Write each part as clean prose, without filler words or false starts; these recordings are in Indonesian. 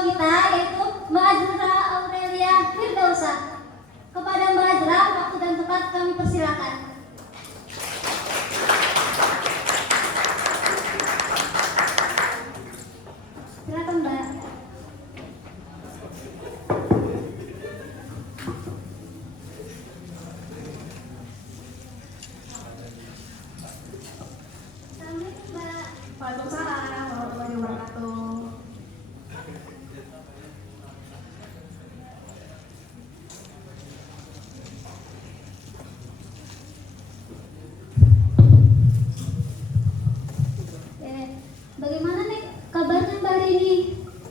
kita yaitu Mbak Azra Aurelia Firdausa. Kepada Mbak Azra, waktu dan tempat kami persilakan. Silakan Mbak. Assalamualaikum Mbak. Waalaikumsalam warahmatullahi wabarakatuh. Bagaimana nih kabarnya Mbak hari ini?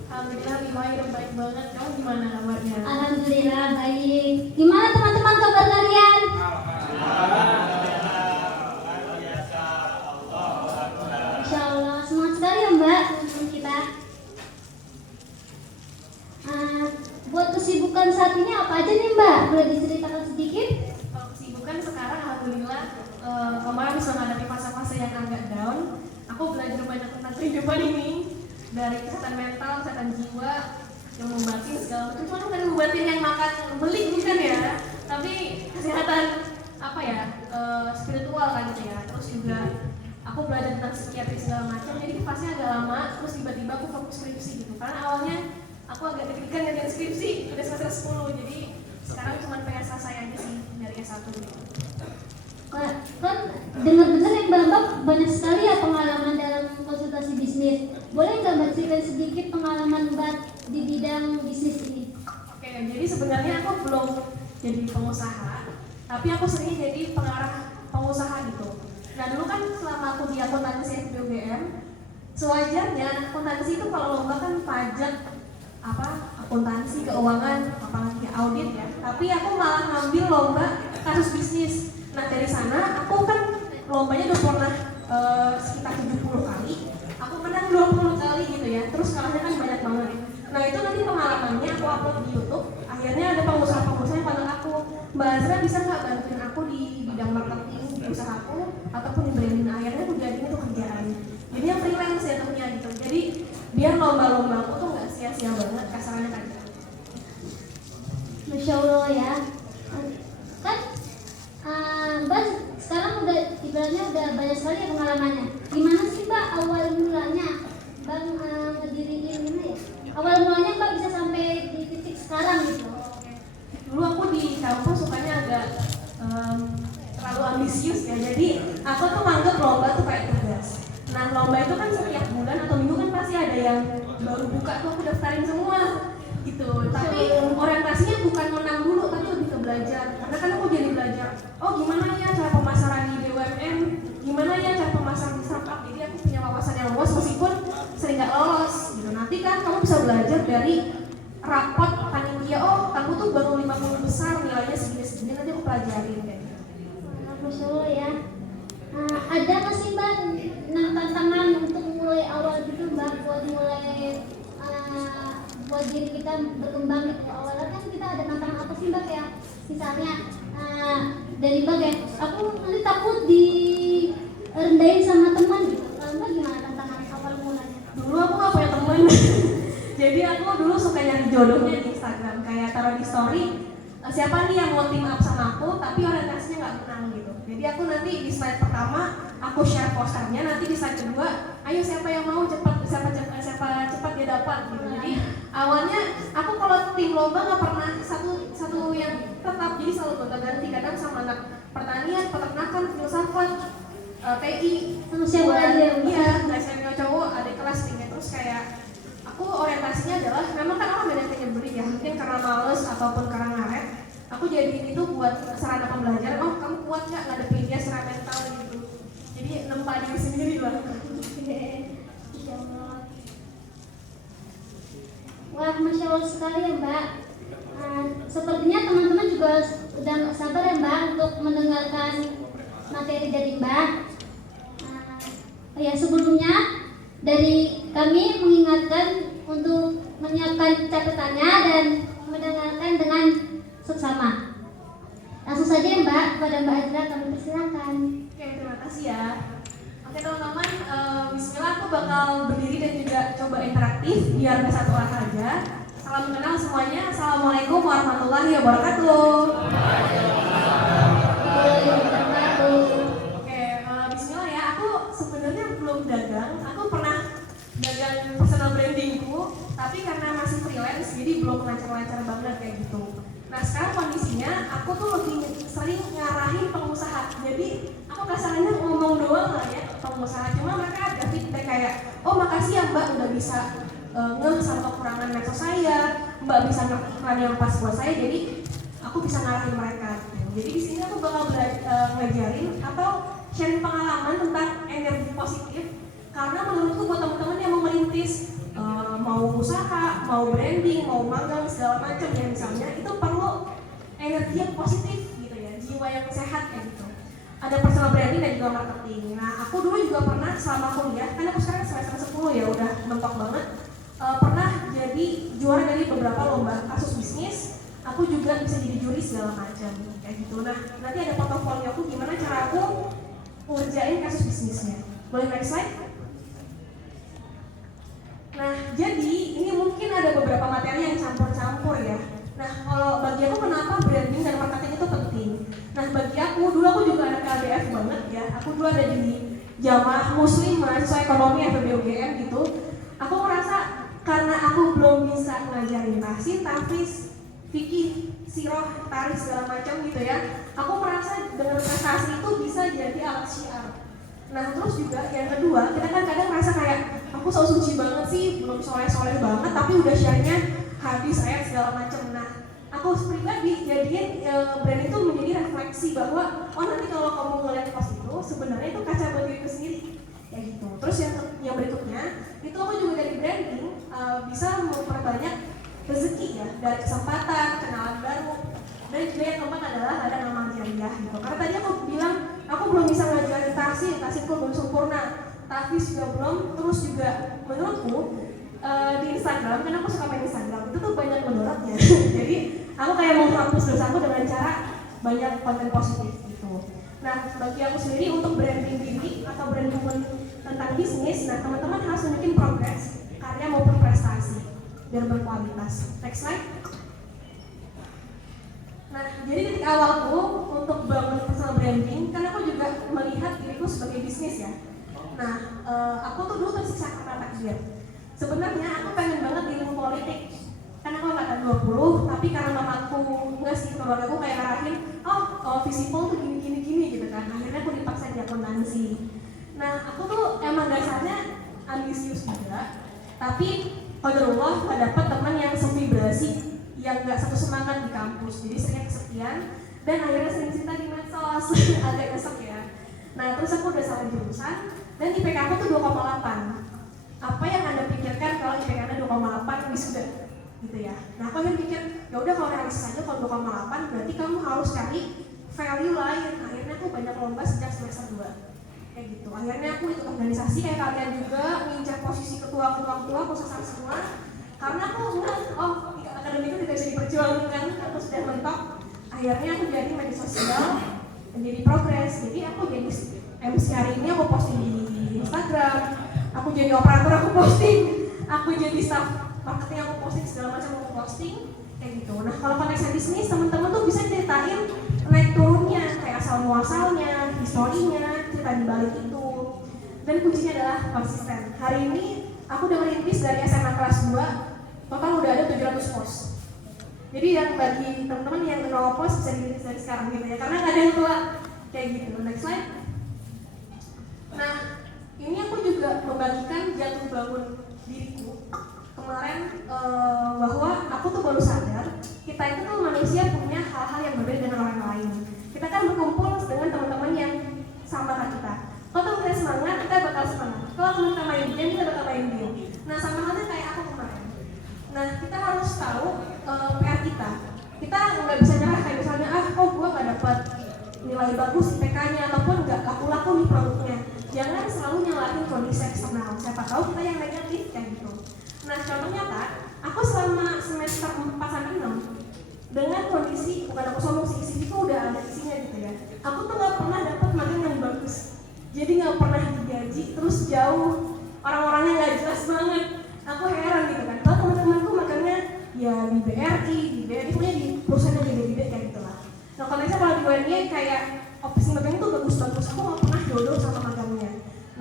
Alhamdulillah Bimahir baik banget. Kamu gimana kabarnya? Alhamdulillah baik. Gimana teman-teman kabar kalian? Insya Allah semangat sekali ya Mbak teman-teman kita. Buat kesibukan saat ini apa aja nih Mbak? Boleh diceritakan sedikit? Kalau kesibukan sekarang alhamdulillah kemarin bisa menghadapi fase-fase yang agak down. Aku belajar banyak tentang kehidupan ini, dari kesehatan mental, kesehatan jiwa, ilmu batin segala macam. Cuma bukan ilmu batin yang makan beli bukan ya, tapi kesehatan apa ya, spiritual kan gitu ya. Terus juga aku belajar tentang psikiatri segala macam. Jadi fase agak lama, terus tiba-tiba aku fokus skripsi gitu. Karena awalnya aku agak deg-degan dengan skripsi udah semester 10, jadi sekarang cuma pengen selesai aja sih dari S1 gitu. Kan dengar-dengar yang Mbak banyak sekali ya pengalaman dalam konsultasi bisnis. Boleh nggak Mbak ceritain sedikit pengalaman Mbak di bidang bisnis ini? Oke, jadi sebenarnya aku belum jadi pengusaha, tapi aku sering jadi pengarah pengusaha gitu. Nah dulu kan selama aku di akuntansi FBUGM, sewajarnya akuntansi itu kalau lomba kan pajak, akuntansi, keuangan, apalagi audit ya. Tapi aku malah ngambil lomba kasus bisnis. Nah dari sana aku kan lombanya udah pernah sekitar 70 kali, aku menang 20 kali gitu ya. Terus kalahnya kan banyak banget. Nah itu nanti pengalamannya aku upload di YouTube. Akhirnya ada pengusaha-pengusaha yang panggil aku, Mbak Azra bisa nggak bantuin aku di bidang marketing di usahaku ataupun di branding. Nah, akhirnya aku jadiin itu kerjaan. Jadi yang freelance ya tentunya gitu. Jadi biar lomba-lomba aku tuh nggak sia-sia banget kasarannya kan. Masya Allah ya. Kan Mbak sekarang udah ibaratnya udah banyak sekali ya pengalamannya. Gimana sih Mbak awal mulanya Bang ngediriin ini ya? Awal mulanya Mbak bisa sampai di titik sekarang gitu. Dulu aku di kampus sukanya agak terlalu ambisius ya. Jadi aku tuh nganggep lomba tuh kayak tugas. Nah lomba itu kan setiap bulan atau minggu kan pasti ada yang baru buka tuh aku daftarin semua gitu. Tapi orientasinya bukan menang dulu, tapi lebih ke belajar. Karena kan aku jadi belajar, oh gimana ya cara pemasaran di BUMN, gimana ya cara pemasaran di startup. Jadi aku punya wawasan yang luas meskipun sering nggak lolos gitu. Nanti kan kamu bisa belajar dari rapot panitia, oh kamu tuh baru 50 besar nilainya segini-segini, nanti aku pelajarin kayak gitu. Masya Allah ya. Ada nggak sih Mbak tantangan untuk mulai awal gitu Mbak buat mulai buat diri kita berkembang gitu? Awalnya kan kita ada tantangan apa sih Mbak ya? Misalnya dari Mbak ya, aku nanti takut direndahin sama teman gitu. Kalau Mbak gimana tantangan awal mulanya? Dulu aku gak punya temen jadi aku dulu suka nyari jodohnya di Instagram, kayak taruh di story siapa nih yang mau team up sama aku tapi orientasinya gak menang gitu. Jadi aku nanti di slide pertama aku share posternya, nanti di slide kedua ayo siapa yang mau siapa cepat dia dapat gitu. Jadi awalnya aku kalau tim lomba gak pernah satu yang tetap, jadi selalu gonta-ganti, kadang sama anak pertanian, peternakan, filsafat, TI, Sama siapa aja? Iya, SMA cowok, ada kelas tinggi. Terus kayak aku orientasinya adalah, memang kan orang banyak yang nyebelin ya, mungkin karena males ataupun karena ngaret. Aku jadiin itu buat sarana pembelajaran. Oh kamu kuat nggak ngadepin dia secara mental gitu. Jadi nempa diri sendiri lah. Masya Allah. Wah, Masya Allah sekali ya Mbak. Sepertinya teman-teman juga udah gak sabar ya Mbak untuk mendengarkan materi dari Mbak. Ya sebelumnya dari kami mengingatkan untuk menyiapkan catatannya dan mendengarkan dengan seksama. Langsung saja ya Mbak, kepada Mbak Azra kami persilakan. Oke, terima kasih ya. Oke teman-teman, bismillah aku bakal berdiri dan juga coba interaktif biar nggak satu arah aja. Salam kenal semuanya. Assalamualaikum warahmatullahi wabarakatuh. Oke, bismillah ya. Aku sebenarnya belum dagang. Aku pernah dagang personal brandingku, tapi karena masih freelance, jadi belum lancar-lancar banget kayak gitu. Nah sekarang kondisinya aku tuh lebih sering ngarahin pengusaha. Jadi aku kasarnya ngomong doang lah ya pengusaha. Cuma mereka ada feedback kayak, oh makasih ya mbak udah bisa ngeh sama kekurangan medsos saya, mbak bisa iklan yang pas buat saya. Jadi aku bisa ngarahin mereka. Gitu. Jadi di sini aku bakal ngajarin atau sharing pengalaman tentang energi positif. Karena menurutku buat teman-teman yang mau merintis, mau usaha, mau branding, mau magang segala macam ya misalnya, itu perlu energi yang positif gitu ya, jiwa yang sehat kayak gitu. Ada personal branding dan juga marketing. Nah aku dulu juga pernah selama kuliah, kan aku sekarang semester 10 ya udah mentok banget, pernah jadi juara dari beberapa lomba kasus bisnis. Aku juga bisa jadi juri segala macam kayak gitu. Nah nanti ada portofolio aku gimana cara aku ngerjain kasus bisnisnya. Boleh next slide? Nah, jadi ini mungkin ada beberapa materi yang campur-campur ya. Nah, kalau bagi aku kenapa branding dan marketing itu penting? Nah, bagi aku, dulu aku juga anak LDF banget ya. Aku dulu ada di Jamaah Muslim Mahasiswa Ekonomi atau BUGM gitu. Aku merasa karena aku belum bisa ngajarin tahsin, tahfiz, fikih, sirah, tarikh segala macam gitu ya. Aku merasa dengan prestasi itu bisa jadi alat syiar. Nah terus juga yang kedua, kita kan kadang merasa kayak aku so suci banget sih, belum soleh-soleh banget, tapi udah share-nya hadis, ayat segala macam. Nah aku pribadi jadiin brand itu menjadi refleksi bahwa oh nanti kalau kamu ngeliat post itu sebenarnya itu kaca buat diriku sendiri kayak gitu. Terus yang berikutnya itu aku juga dari branding bisa memperbanyak rezeki ya, dari kesempatan, kenalan baru. Dan juga yang keempat adalah ada nama jariah gitu. Karena tadi aku bilang aku belum bisa ngajarin tahsinku belum sempurna, tahfiz juga belum. Terus juga menurutku di Instagram, kan aku suka main Instagram, itu tuh banyak menurutnya. Jadi aku kayak mau hapus dosaku dengan cara banyak konten positif gitu. Nah bagi aku sendiri untuk branding diri atau branding tentang bisnis, nah teman-teman harus tunjukin progres, karya maupun prestasi biar berkualitas. Next slide. Nah, jadi titik awalku untuk bangun personal branding, kan aku juga melihat diriku sebagai bisnis ya. Nah, aku tuh dulu tersiksa karena takdir. Sebenarnya aku pengen banget di ilmu politik. Kan aku angkatan 20, tapi karena mamaku enggak sih, keluarga aku kayak ngarahin, visipol tuh gini gitu kan. Akhirnya aku dipaksa di akuntansi. Nah, aku tuh emang dasarnya ambisius juga, tapi qadarullah gak dapet teman yang sevibrasi, yang gak satu semangat di kampus, jadi sering kesepian dan akhirnya sering cerita di medsos. Agak nyesek ya. Nah terus aku udah salah jurusan dan IPK aku tuh 2,8. Apa yang Anda pikirkan kalau IPK Anda 2,8 wisuda gitu ya. Nah aku akhirnya pikir ya udah kalau realistis aja kalau 2,8 berarti kamu harus cari value lain. Akhirnya aku banyak lomba sejak semester 2 kayak gitu. Akhirnya aku ikut organisasi kayak kalian juga, ngincar posisi ketua aku sasar semua karena aku akademik itu tidak bisa diperjuangkan, aku sudah mentok. Akhirnya aku jadi media sosial, menjadi progres. Jadi aku jadi MC hari ini aku posting di Instagram, aku jadi operator aku posting, aku jadi staff marketing aku posting, segala macam aku posting kayak gitu. Nah kalau konteks bisnis teman-teman tuh bisa ceritain naik turunnya, kayak asal muasalnya, historinya, cerita di balik itu. Dan kuncinya adalah konsisten. Hari ini aku udah merintis dari SMA kelas 2. Total udah ada 700 post. Jadi yang bagi teman-teman yang kenal post bisa dilihat dari sekarang gitu ya, karena nggak ada yang tua kayak gitu. Next slide. Nah, ini aku juga membagikan jatuh bangun diriku kemarin bahwa aku tuh baru sadar kita itu tuh manusia punya hal-hal yang berbeda dengan orang lain. Kita kan berkumpul dengan teman-teman yang sama kan kita. Kalau kita semangat, kita bakal semangat. Kalau kita main game, kita bakal main game. Nah, sama halnya kayak aku kemarin. Nah, kita harus tahu PR kita. Kita nggak bisa nyerah kayak misalnya, gua nggak dapat nilai bagus IPK-nya ataupun nggak laku-laku nih produknya. Jangan selalu nyalahin kondisi eksternal. Siapa tahu kita yang negatif kayak gitu. Nah, contoh nyata, aku selama semester 4-6 dengan kondisi, bukan aku sombong sih, CV itu udah ada isinya gitu ya. Aku tuh nggak pernah dapat magang yang bagus. Jadi nggak pernah 3 gaji terus jauh, orang-orangnya nggak jelas banget. Aku heran gitu kan, kalau teman-temanku makannya ya di BRI, pokoknya di perusahaan yang gede-gede kayak gitulah. Nah konteksnya kalau di UNY kayak opsi magangnya tuh bagus-bagus, aku nggak pernah jodoh sama magangnya.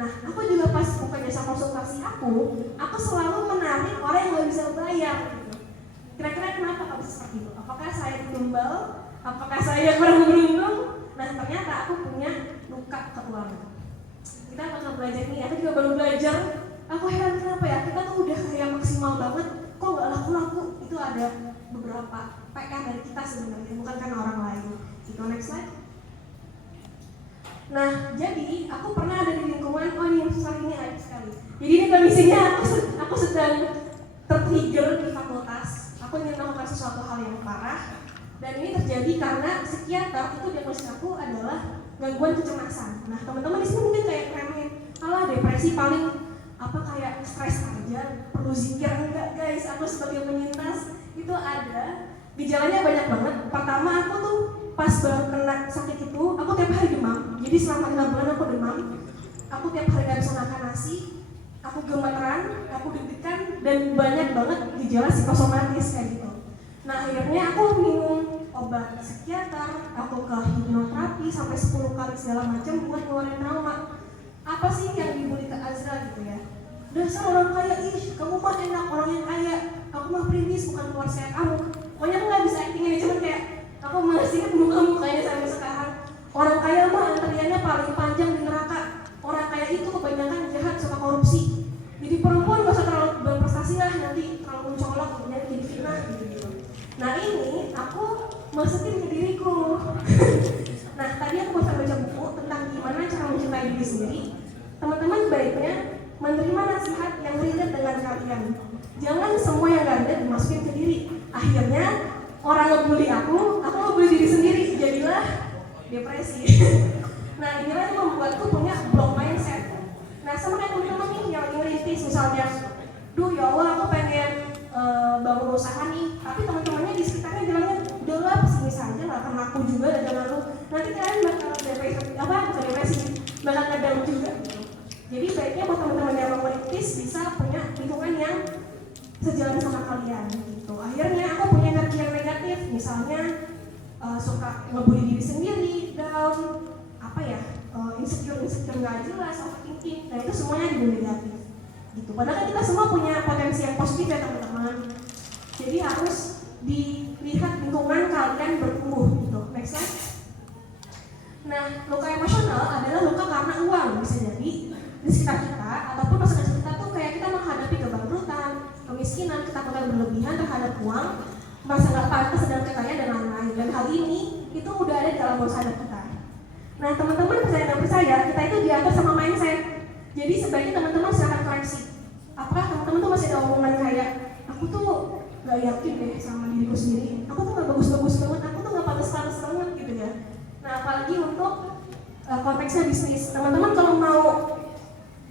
Nah aku juga pas buka jasa konsultasi aku selalu menarik orang yang nggak bisa bayar gitu. Kira-kira kenapa aku bisa seperti itu? Apakah saya tumbal? Apakah saya kurang beruntung? Nah ternyata aku punya luka keuangan. Kita bakal belajar nih, aku juga baru belajar. Aku heran kenapa ya, kita tuh udah kayak maksimal banget, kok nggak laku-laku. Itu ada beberapa PR dari kita sebenarnya, bukan karena orang lain. Itu next slide. Nah, jadi aku pernah ada di lingkungan, oh ini sorry ini aib sekali. Jadi ini kondisinya aku sedang tertrigger di fakultas. Aku ingin melakukan sesuatu hal yang parah. Dan ini terjadi karena psikiater itu diagnosis aku adalah gangguan kecemasan. Nah, teman-teman di sini mungkin kayak remehin, alah depresi paling apa kayak stres aja, perlu zikir enggak guys? Aku sebagai penyintas itu ada gejalanya banyak banget. Pertama aku tuh pas baru kena sakit itu, aku tiap hari demam. Jadi selama 5 bulan aku demam. Aku tiap hari gak bisa makan nasi, aku gemeteran, aku deg-degan, dan banyak banget gejala psikosomatis kayak gitu. Nah akhirnya aku minum obat psikiater, aku ke hipnoterapi sampai 10 kali segala macam buat ngeluarin trauma. Apa sih yang dibully ke Azra gitu ya? Dasar orang kaya, kamu mah enak orang yang kaya. Aku mah perintis bukan keluar saya kamu. Pokoknya aku gak bisa acting ini, cuman kayak aku masih ingat muka-mukanya sampai sekarang. Orang kaya mah antriannya paling panjang di neraka. Orang kaya itu kebanyakan jahat, suka korupsi. Jadi perempuan gak usah terlalu berprestasi lah, nanti terlalu mencolok, kemudian jadi fitnah gitu. Nah ini aku masukin ke diriku. Nah tadi aku baca buku tentang gimana cara mencintai diri sendiri. Teman-teman baiknya menerima nasihat yang relate dengan kalian. Jangan semua yang gak ada dimasukin ke diri. Akhirnya orang ngebully aku ngebully diri sendiri. Jadilah depresi. Nah inilah yang membuatku punya block mindset. Nah sama kayak teman-teman nih yang lagi ngerintis misalnya, duh ya Allah aku pengen bangun usaha nih, tapi teman-temannya di sekitarnya bilangnya udahlah pesimis saja, nggak akan laku juga dan lalu nanti kalian bakal depresi, bakal ngedown juga. Jadi baiknya buat teman-teman yang mau merintis bisa punya lingkungan yang sejalan sama kalian gitu. Akhirnya aku punya energi yang negatif, misalnya suka ngebully diri sendiri, down, insecure nggak jelas, overthinking, nah itu semuanya di negatif gitu. Padahal kita semua punya potensi yang positif ya teman-teman. Jadi harus dilihat lingkungan kalian bertumbuh gitu. Next slide. Nah, luka emosional adalah luka karena uang, bisa jadi di sekitar kita ataupun masa kecil kita tuh kayak kita menghadapi kebangkrutan, kemiskinan, ketakutan berlebihan terhadap uang, merasa nggak pantas dan kekayaan dan lain-lain. Dan hal ini itu udah ada di dalam bawah sadar kita. Nah, teman-teman percaya nggak percaya, kita itu diatur sama mindset. Jadi sebaiknya teman-teman silahkan koreksi. Apakah teman-teman tuh masih ada omongan kayak aku tuh nggak yakin deh sama diriku sendiri, aku tuh nggak bagus-bagus banget, aku tuh nggak pantas-pantas banget gitu ya. Nah, apalagi untuk konteksnya bisnis, teman-teman kalau mau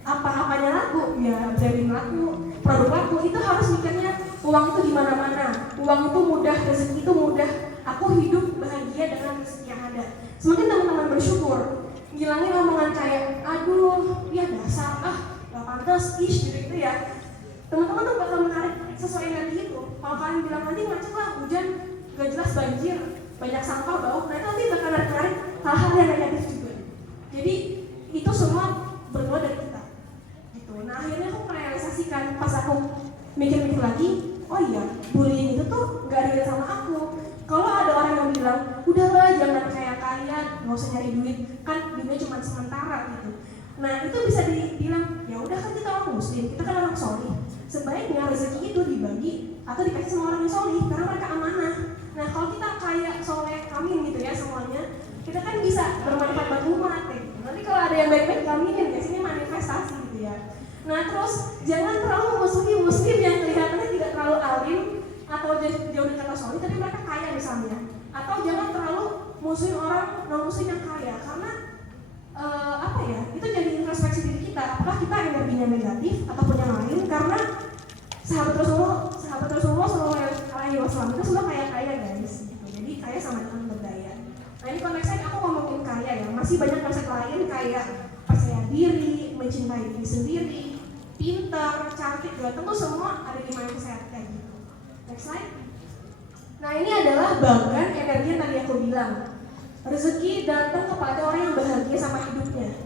apa-apanya laku, ya branding laku, produk laku, itu harus mikirnya uang itu di mana-mana, uang itu mudah, rezeki itu mudah, aku hidup bahagia dengan rezeki yang ada. Semakin teman-teman bersyukur, ngilangin omongan kayak aduh ya dasar gak pantas gitu ya, teman-teman tuh bakal menarik sesuai energi itu. Kalau kalian bilang nanti macet lah, hujan, gak jelas, banjir, banyak sampah bau, nah itu nanti bakal menarik hal-hal yang negatif juga. Jadi itu semua bermula dari kita gitu. Nah akhirnya aku merealisasikan pas aku mikir-mikir lagi, oh iya bullying itu tuh gak ada sama aku. Kalau ada orang yang bilang, udahlah jangan kaya-kaya, nggak usah nyari duit, kan duitnya cuma sementara gitu. Nah itu bisa dibilang, ya udah kan kita orang muslim, kita kan orang solih. Sebaiknya rezeki itu dibagi atau dikasih sama orang yang solih, karena mereka amanah. Nah kalau kita kaya, soleh, amin gitu ya semuanya, kita kan bisa bermanfaat buat umat gitu. Nanti kalau ada yang baik-baik aminin, guys ini manifestasi gitu ya. Nah terus jangan terlalu memusuhi muslim yang kelihatannya tidak terlalu alim atau jauh dari kata solih, tapi mereka kaya misalnya. Atau jangan terlalu musuhin orang non-muslim yang kaya, karena itu jadi introspeksi diri kita. Apakah kita energinya negatif ataupun yang lain? Karena sahabat Rasulullah SAW itu semua kaya guys. Gitu. Jadi kaya sama dengan berdaya. Nah ini konteksnya aku ngomongin kaya ya. Masih banyak konsep lain kayak percaya diri, mencintai diri sendiri, pintar, cantik, ganteng tuh semua ada di mindset kayak gitu. Next slide. Nah ini adalah bagan energi yang tadi aku bilang. Rezeki datang kepada orang yang bahagia sama hidupnya.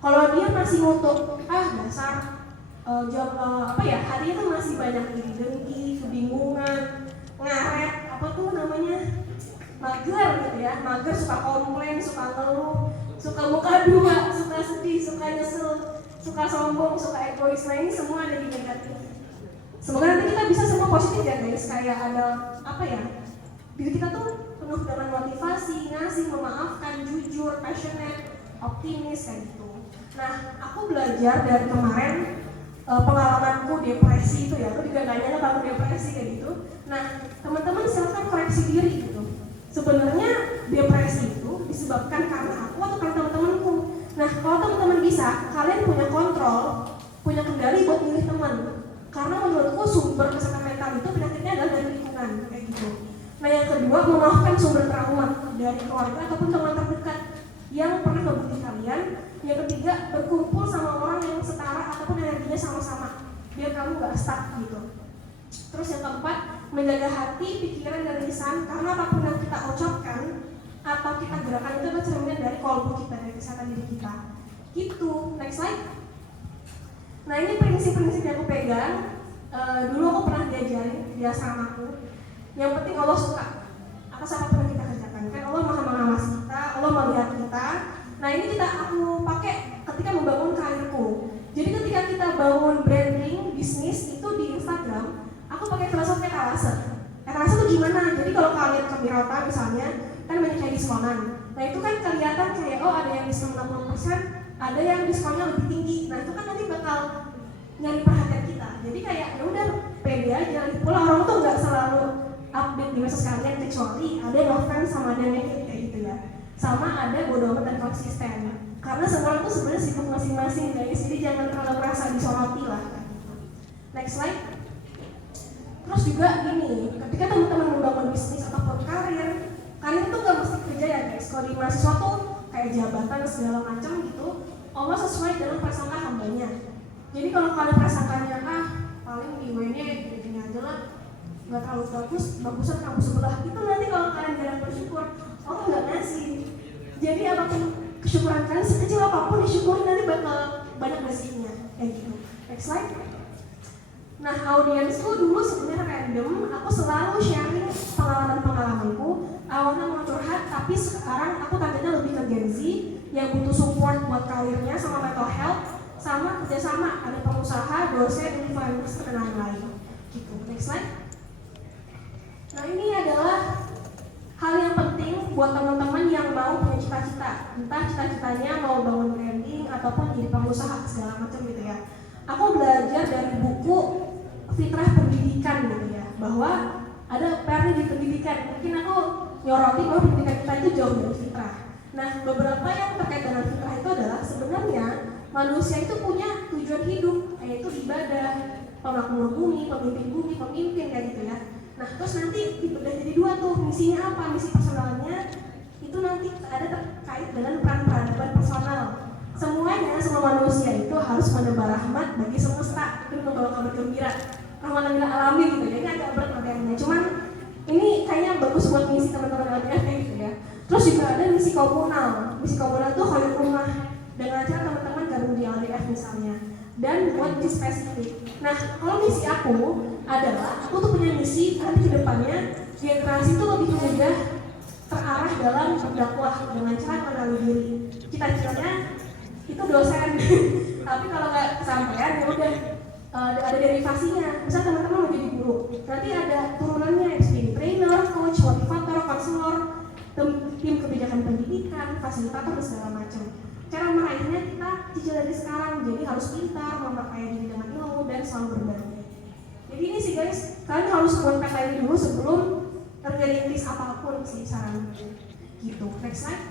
Kalau dia masih ngutuk, dasar hatinya tuh masih banyak iri dengki, kebingungan, ngaret, apa tuh namanya, mager gitu ya, mager, suka komplain, suka ngeluh, suka muka dua, suka sedih, suka nyesel, suka sombong, suka egois. Nah ini semua ada di negatif. Semoga nanti kita bisa semua positif ya guys, kayak ada diri kita tuh penuh dengan motivasi, ngasih, memaafkan, jujur, passionate, optimis kayak gitu. Nah aku belajar dari kemarin pengalamanku depresi itu ya, aku juga nanya kalau aku depresi kayak gitu. Nah teman-teman silakan koreksi diri gitu. Sebenarnya depresi itu disebabkan karena aku atau karena teman-temanku. Nah kalau teman-teman bisa, kalian punya kontrol, punya kendali buat milih teman. Karena menurutku sumber kesehatan mental itu penyakitnya adalah dari lingkungan kayak gitu. Nah yang kedua, memaafkan sumber trauma dari keluarga ataupun teman terdekat yang pernah membuli kalian. Yang ketiga, berkumpul sama orang yang setara ataupun energinya sama-sama biar kamu gak stuck gitu. Terus yang keempat, menjaga hati, pikiran, dan lisan, karena apapun yang kita ucapkan atau kita gerakan itu adalah cerminan dari kolbu kita, dari kesehatan diri kita gitu. Next slide. Nah ini prinsip-prinsip yang aku pegang. Dulu aku pernah diajarin di asramaku. Yang penting Allah suka atas apapun yang kita kerjakan. Kan Allah maha mengawasi kita, Allah melihat kita. Nah ini aku pakai ketika membangun karirku. Jadi ketika kita bangun branding, bisnis itu di Instagram, aku pakai filosofi etalase. Etalase itu gimana? Jadi kalau kalian ke Mirota misalnya, kan banyak yang diskonan. Nah itu kan kelihatan kayak ada yang diskon 60%, ada yang diskonnya lebih tinggi. Nah itu kan nanti bakal nyari perhatian kita. Jadi kayak ya udah pede aja. Pula orang tuh nggak selalu update di medsos kalian, kecuali ada yang offense sama ada yang negatif kayak gitu ya. Sama ada bodo amat dan konsisten. Karena semua orang tuh sebenarnya sibuk masing-masing guys. Jadi jangan terlalu merasa disoroti lah. Next slide. Terus juga gini, ketika teman-teman membangun bisnis ataupun karir itu nggak mesti kerja ya guys. Kalau di mahasiswa tuh kayak jabatan segala macam gitu, Allah sesuai dengan prasangka hambanya. Jadi kalau kalian prasangkanya paling di UN-nya gini aja lah, nggak terlalu bagusan kampus sebelah, itu nanti kalau kalian jarang bersyukur, Allah nggak ngasih. Jadi apapun kesyukuran kalian, sekecil apapun disyukuri, nanti bakal banyak rezekinya kayak gitu. Next slide. Nah audiensku dulu sebenarnya random, aku selalu sharing pengalaman-pengalamanku. Awalnya mau curhat, tapi sekarang aku tandanya lebih ke Gen Z yang butuh support buat karirnya sama mental health, sama kerjasama, ada pengusaha, dosen, influencer, dan lain-lain gitu. Next slide. Nah ini adalah hal yang penting buat teman-teman yang mau punya cita-cita, entah cita-citanya mau bangun branding ataupun jadi pengusaha segala macam gitu ya. Aku belajar dari buku Fitrah Pendidikan gitu ya, bahwa ada PR di pendidikan. Mungkin aku nyoroti bahwa pendidikan kita itu jauh dari fitrah. Nah beberapa yang terkait dengan fitrah itu adalah sebenarnya manusia itu punya tujuan hidup, yaitu ibadah, pemakmur bumi, pemimpin kayak gitu ya. Nah terus nanti dibedah jadi dua tuh, misinya apa? Misi personalnya itu nanti ada terkait dengan peran peradaban personal. Semuanya, semua manusia itu harus menebar rahmat bagi semesta dan membawa kabar gembira, rahmat alami gitu. Jadi agak berat materinya, cuman ini kayaknya bagus buat misi teman-teman LDF gitu ya. Terus juga ada misi komunal. Misi komunal itu khairul rumah, dengan cara teman-teman gabung di LDF misalnya, dan buat misi spesifik. Nah kalau misi aku adalah, aku tuh punya misi nanti ke depannya generasi itu lebih mudah terarah dalam berdakwah dengan cara mengenali diri. Cita-citanya itu dosen, tapi kalau nggak kesampaian ya udah ada derivasinya. Misal teman-teman mau jadi guru, nanti ada turunannya, jadi trainer, coach, motivator, konselor, tim kebijakan pendidikan, fasilitator dan segala macam. Cara meraihnya kita cicil dari sekarang, jadi harus pintar, memperkaya diri dengan ilmu dan selalu berbagi. Jadi ini sih guys, kalian harus buat peta ini dulu sebelum terjadi krisis apapun sih saran gitu. Next slide.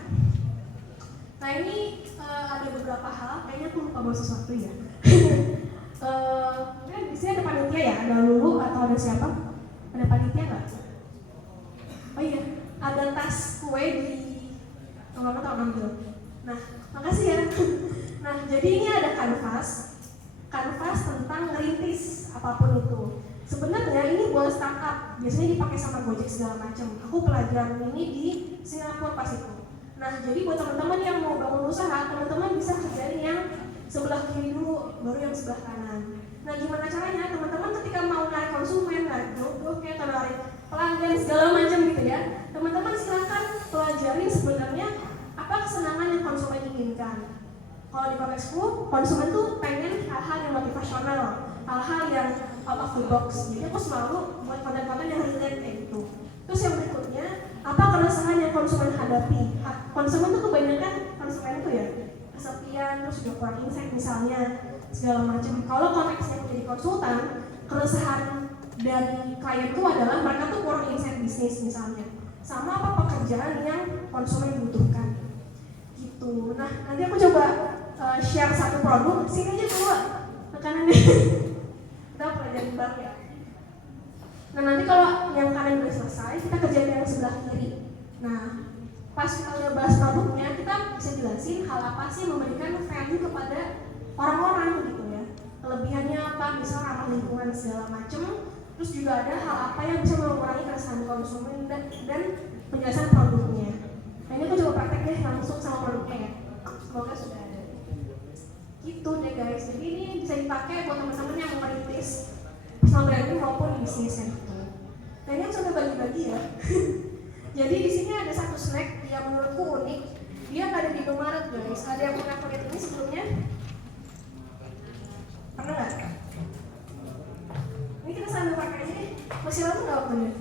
Nah ini ada beberapa hal, kayaknya aku lupa bawa sesuatu ya. Mungkin di sini ada panitia ya, ada Lulu atau ada siapa? Ada panitia nggak? Oh iya, ada tas kue di nomor tahun ambil. Nah, makasih ya. Nah, jadi ini ada kanvas tentang ngerintis apapun itu. Sebenarnya ini buat startup, biasanya dipakai sama Gojek segala macam. Aku pelajaran ini di Singapura pas itu. Nah, jadi buat teman-teman yang mau bangun usaha, teman-teman bisa kerjain yang sebelah kiri dulu, baru yang sebelah kanan. Nah, gimana caranya? Teman-teman ketika mau narik konsumen, narik kayak atau narik pelanggan segala macam gitu ya, teman-teman silakan pelajarin sebenarnya apa kesenangan yang konsumen inginkan. Kalau di Komexku, konsumen tuh pengen hal-hal yang motivasional, hal-hal yang out of the box. Jadi aku selalu buat konten-konten yang relate kayak gitu. Terus yang berikutnya, apa keresahan yang konsumen hadapi? Konsumen tuh kebanyakan konsumen tuh ya kesepian, terus juga kurang insight misalnya segala macam. Kalau konteksnya menjadi konsultan, keresahan dari klien itu adalah mereka tuh kurang insight bisnis misalnya, sama apa pekerjaan yang konsumen butuhkan. Gitu. Nah, nanti aku coba share satu produk. Sini aja dulu, tekanannya. Kita pelajarin bareng ya. Nah, nanti kalau yang kanan udah selesai, kita kerjain yang sebelah kiri. Nah, pas kita udah bahas produknya, kita bisa jelasin hal apa sih yang memberikan value kepada orang-orang gitu ya. Kelebihannya apa, misal ramah lingkungan segala macem. Terus juga ada hal apa yang bisa mengurangi keresahan konsumen dan penjelasan produknya. Nah, ini aku coba praktek deh langsung sama produknya ya. Semoga sudah ada. Gitu deh guys. Jadi ini bisa dipakai buat teman-teman yang mau merintis personal branding maupun bisnisnya gitu. Nah, ini aku coba bagi-bagi ya. Jadi di sini ada satu snack yang menurutku unik. Dia nggak ada di Indomaret guys. Ada yang pernah lihat ini sebelumnya? Pernah nggak? Ini kita sambil pakai aja deh. Masih lama nggak waktunya?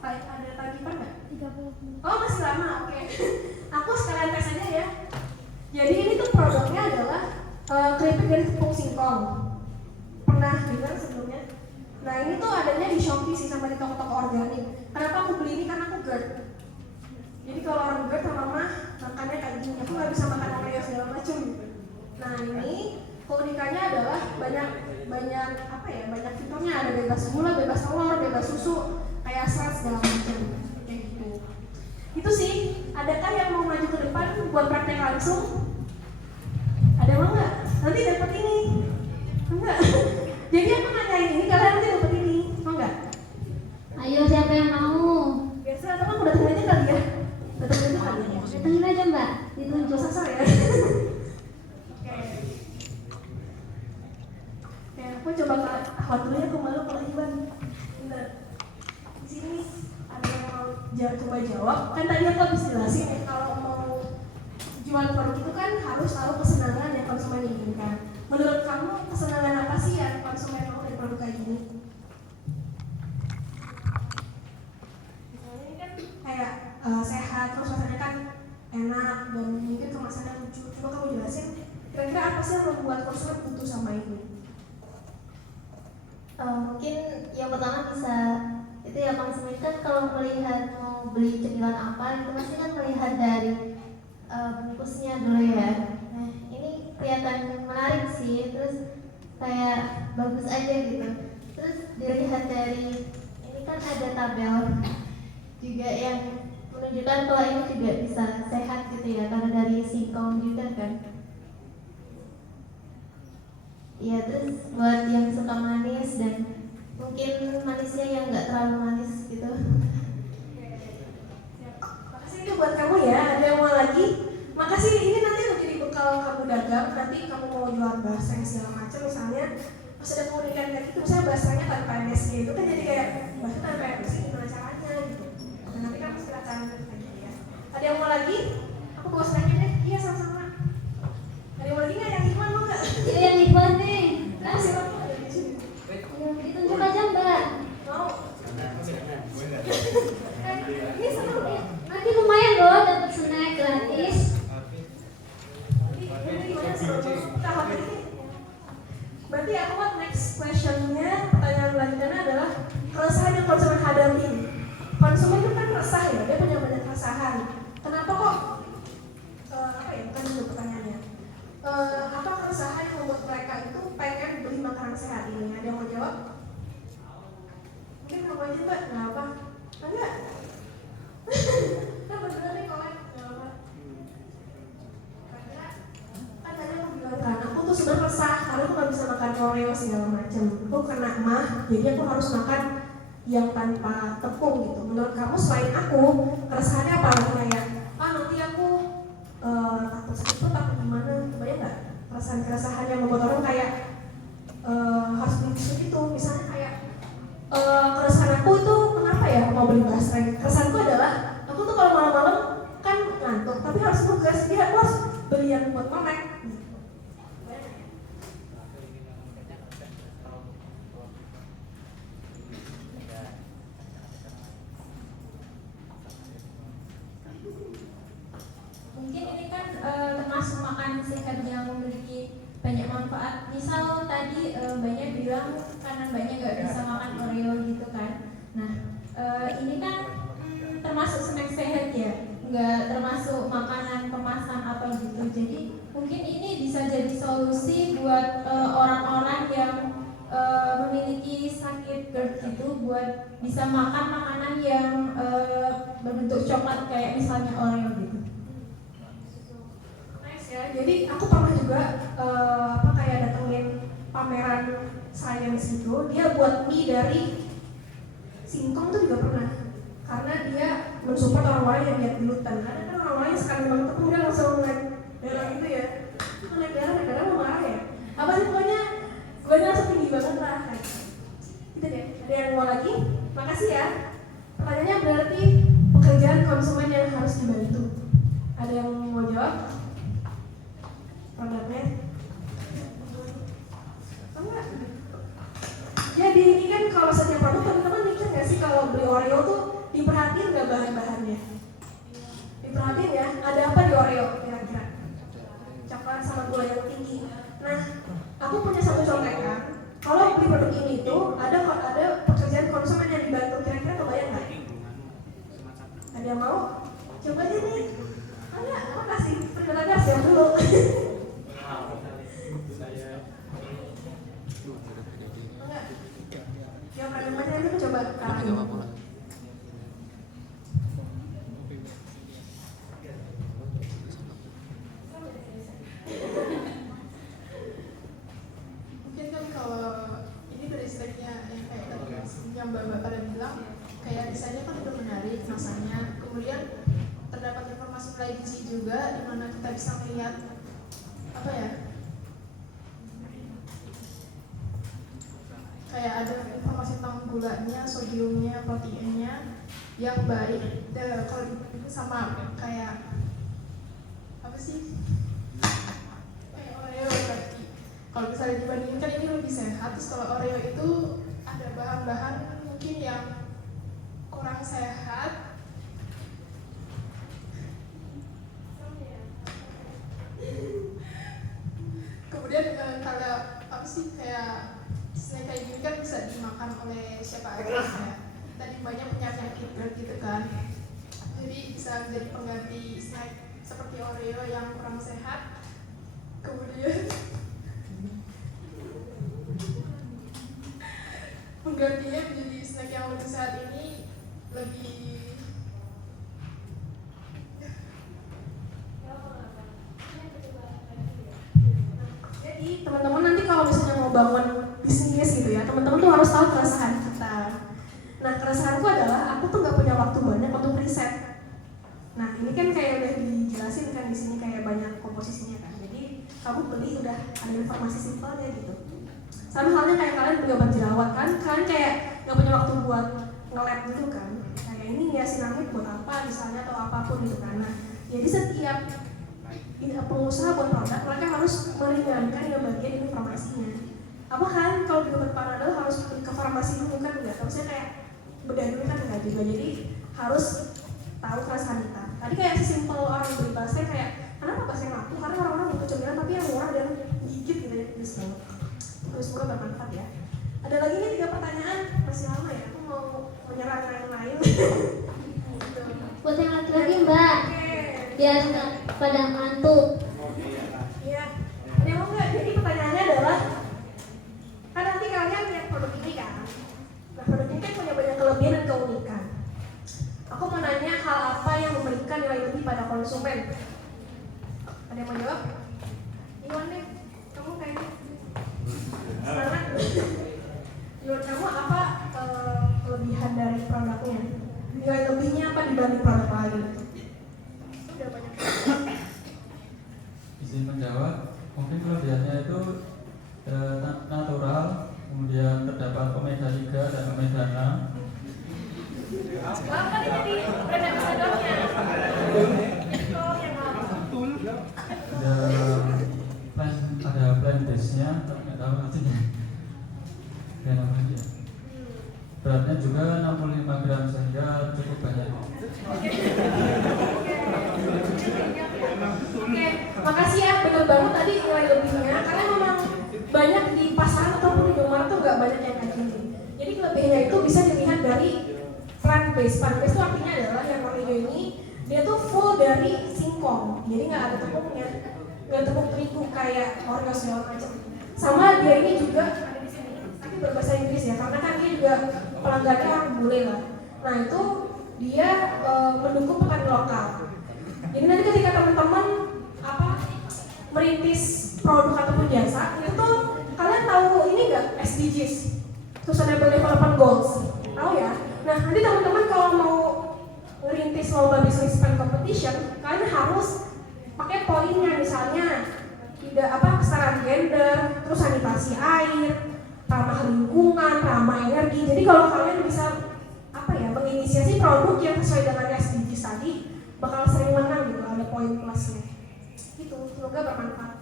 Ada tagihan nggak? 30 menit. Oh, masih lama, oke. Aku sekalian tes aja ya. Jadi ini tuh produknya adalah keripik dari tepung singkong. Pernah dengar sebelumnya? Nah, ini tuh adanya di Shopee sih sama di toko-toko organik. Kenapa aku beli ini? Karena aku GERD. Jadi kalau orang GERD sama mama makannya kayak gini, aku nggak bisa makan Oreo segala macam. Nah, ini keunikannya adalah banyak apa ya? Banyak fiturnya, ada bebas gula, bebas telur, bebas susu, kayak serat segala macam. Kayak gitu. Itu sih. Adakah yang mau maju ke depan buat praktek langsung? Ada mau nggak? Nanti dapat ini. Enggak. Jadi aku nanyain ini, kalian nanti dapat ini. Mau nggak? Ayo, siapa yang mau? Biasa atau aku datangin aja kali ya? Datangin aja kali ya? Datengin aja mbak, ditunjuk. Sasar ya? Oke. Oke, aku coba ke Ahwat dulu ya, aku malu kalau Iwan. Bentar. Di sini ada yang mau coba jawab. Kan tadi aku habis jelasin ya, kalau mau jual produk itu kan harus tahu kesenangan yang konsumen inginkan. Menurut kamu kesenangan apa sih yang konsumen mau dari produk kayak gini? Misalnya ini kan kayak sehat, terus rasanya kan enak dan mungkin kemasannya lucu. Coba kamu jelasin kira-kira apa sih yang membuat konsumen butuh sama ini? Mungkin yang pertama bisa itu ya, konsumen kan kalau melihat mau beli cemilan apa itu pasti kan melihat dari bungkusnya dulu ya. Nah, ini kelihatan menarik sih, terus kayak bagus aja gitu. Terus dilihat dari ini kan ada tabel juga yang menunjukkan kalau ini juga bisa sehat gitu ya, karena dari singkong juga kan. Iya, terus buat yang suka manis dan mungkin manisnya yang nggak terlalu manis gitu. Makasih ini buat kamu ya. Ada yang mau lagi? Makasih, ini nanti menjadi bekal kamu dagang. Nanti kamu mau jual bahasa yang segala macam, misalnya pas ada keunikan kayak gitu, misalnya bahasanya tanpa MSG itu kan jadi kayak bahasa tanpa MSG gimana caranya gitu. Nah, nanti kamu silakan lagi ya. Ada yang mau lagi? Aku bawa snacknya deh. Iya, sama-sama. Ada yang mau lagi nggak? Yang Iwan mau nggak? Iya, yang Ikhwan nih. Nah, silakan ada di sini. Ditunjuk aja mbak. Mau? Ini seru ya. Nanti lumayan loh dapat snack gratis. Berarti aku buat next questionnya, pertanyaan lanjutannya adalah keresahan yang konsumen hadapi. Konsumen itu kan resah ya, dia punya banyak keresahan. Kenapa kok? Apa ya? Bukan itu pertanyaannya. Apa keresahan yang membuat mereka itu pengen beli makanan sehat ini? Ada yang mau jawab? Mungkin kamu aja mbak, nggak apa? Enggak? Nah bener nih kolek, nggak apa? Kira-kira kan tadi Oreo segala macam. Aku kena mah, jadi aku harus makan yang tanpa tepung gitu. Menurut kamu selain aku, keresahannya apa? Kayak, nanti aku takut sakit perut, takut gimana? Kebayang nggak? Keresahan yang membuat orang kayak harus beli tisu gitu. Misalnya kayak keresahan aku itu kenapa ya mau beli basreng? Keresahanku adalah aku tuh kalau malam-malam kan ngantuk, tapi harus tugas, jadi aku harus beli yang buat melek. Mungkin ini kan termasuk makanan sehat yang memiliki banyak manfaat. Misal tadi banyak bilang karena banyak nggak bisa makan Oreo gitu kan. Nah ini kan termasuk snack sehat ya, nggak termasuk makanan kemasan atau gitu. Jadi mungkin ini bisa jadi solusi buat orang-orang yang memiliki sakit GERD gitu, buat bisa makan makanan yang berbentuk coklat kayak misalnya Oreo gitu. Ya, jadi aku pernah juga kayak datengin pameran sains gitu. Dia buat mie dari singkong tuh juga pernah, karena dia mensupport orang-orang yang diet gluten. Ada kan orang-orang yang sekali makan tepung dia langsung naik darah gitu ya, naik darah mau marah ya. Apa sih pokoknya gue langsung tinggi banget lah. Gitu deh. Ada yang mau lagi? Makasih ya. Pertanyaannya berarti pekerjaan konsumen yang harus dibantu. Ada yang mau jawab? Produknya enggak. Jadi ini kan kalau setiap produk teman-teman mikir nggak sih kalau beli Oreo tuh diperhatiin nggak bahan-bahannya? Diperhatiin ya, ada apa di Oreo kira-kira? Coklat sama gula yang tinggi. Nah, aku punya satu contekan. Kalau beli produk ini tuh ada pekerjaan konsumen yang dibantu, kira-kira kebayang nggak? Ada yang mau? Coba aja nih. Ada, aku kasih perkenalan siap dulu. Yang ada banyak itu coba mungkin kan kalau ini dari snacknya yang kayak tadi yang Mbak pada bilang kayak desainnya kan udah menarik masanya, kemudian terdapat informasi mulai gizi juga di mana kita bisa melihat apa ya, kayak ada informasi tentang gulanya, sodiumnya, proteinnya yang baik. Kalau itu sama kayak apa sih? Kayak Oreo berarti. Kalau misalnya dibandingkan ini lebih sehat. Terus kalau Oreo itu ada bahan-bahan mungkin yang kurang sehat. Kemudian kalau apa sih kayak snack kayak gini kan bisa dimakan oleh siapa aja ya. Tadi banyak penyakit GERD gitu kan. Jadi bisa menjadi pengganti snack seperti Oreo yang kurang sehat. Kemudian penggantinya menjadi snack yang lebih sehat ini lebih Jadi teman-teman nanti kalau misalnya mau bangun bisnis gitu ya, teman-teman tuh harus tahu keresahan kita. Nah, keresahanku adalah aku tuh nggak punya waktu banyak untuk riset. Nah, ini kan kayak udah dijelasin kan di sini kayak banyak komposisinya kan. Jadi kamu beli udah ada informasi simpelnya gitu. Sama halnya kayak kalian beli obat jerawat kan, kalian kayak nggak punya waktu buat nge-lab gitu kan. Kayak ini ya sinamid buat apa misalnya atau apapun gitu kan. Nah, jadi setiap pengusaha buat produk mereka harus meringankan yang bagian informasinya. Apa kan kalau di obat Panadol harus ke farmasi dulu kan enggak? Kalau saya kayak bedah dulu kan enggak juga. Jadi harus tahu keresahan kita. Tadi kayak sesimpel orang beli basreng kayak kenapa basreng laku? Karena orang-orang butuh cemilan tapi yang murah dan gigit gitu ya. Terus semoga bermanfaat ya. Ada lagi nih 3 pertanyaan, masih lama ya. Aku mau menyerang yang lain. Buat yang laki-laki Mbak, biar nggak pada ngantuk. Iya. Ini mau nggak? Jadi pertanyaannya adalah kan nanti kalian lihat produk ini kan. Nah, produk ini kan punya banyak kelebihan dan keunikan. Aku mau nanya hal apa yang memberikan nilai lebih pada konsumen. Ada yang mau jawab? Iwan deh, kamu kayaknya. menurut kamu apa kelebihan dari produknya? Nilai lebihnya apa dibanding produk lain? Sudah banyak. Izin menjawab, mungkin kelebihannya itu natural, kemudian terdapat omega 3 dan omega 6. Bang, tadi brand ambassador-nya. Ada plant base-nya, tapi nggak tahu artinya. Dan apa lagi ya? Beratnya juga 65 gram sehingga cukup banyak. Oke, makasih ya, betul banget tadi nilai lebihnya karena memang banyak di pasaran ataupun di Indomaret tuh nggak banyak yang kayak gini. Jadi kelebihannya itu bisa dilihat dari plant base. Plant base itu artinya adalah yang warna hijau ini dia tuh full dari singkong, jadi nggak ada tepungnya, nggak tepung terigu kayak Oreo segala macam. Sama dia ini juga ada di sini, tapi berbahasa Inggris ya, karena kan dia juga pelanggannya orang bule lah. Nah itu dia mendukung petani lokal. Jadi nanti ketika teman-teman merintis produk ataupun jasa, itu tuh kalian tahu ini nggak SDGs, Sustainable Development Goals, tahu ya? Nah nanti teman-teman kalau mau merintis lomba business plan competition, kalian harus pakai poinnya, misalnya tidak kesetaraan gender, terus sanitasi air, ramah lingkungan, ramah energi. Jadi kalau kalian bisa menginisiasi produk yang sesuai dengan SDGs tadi, bakal sering menang gitu, ada poin plusnya. Gitu, semoga bermanfaat.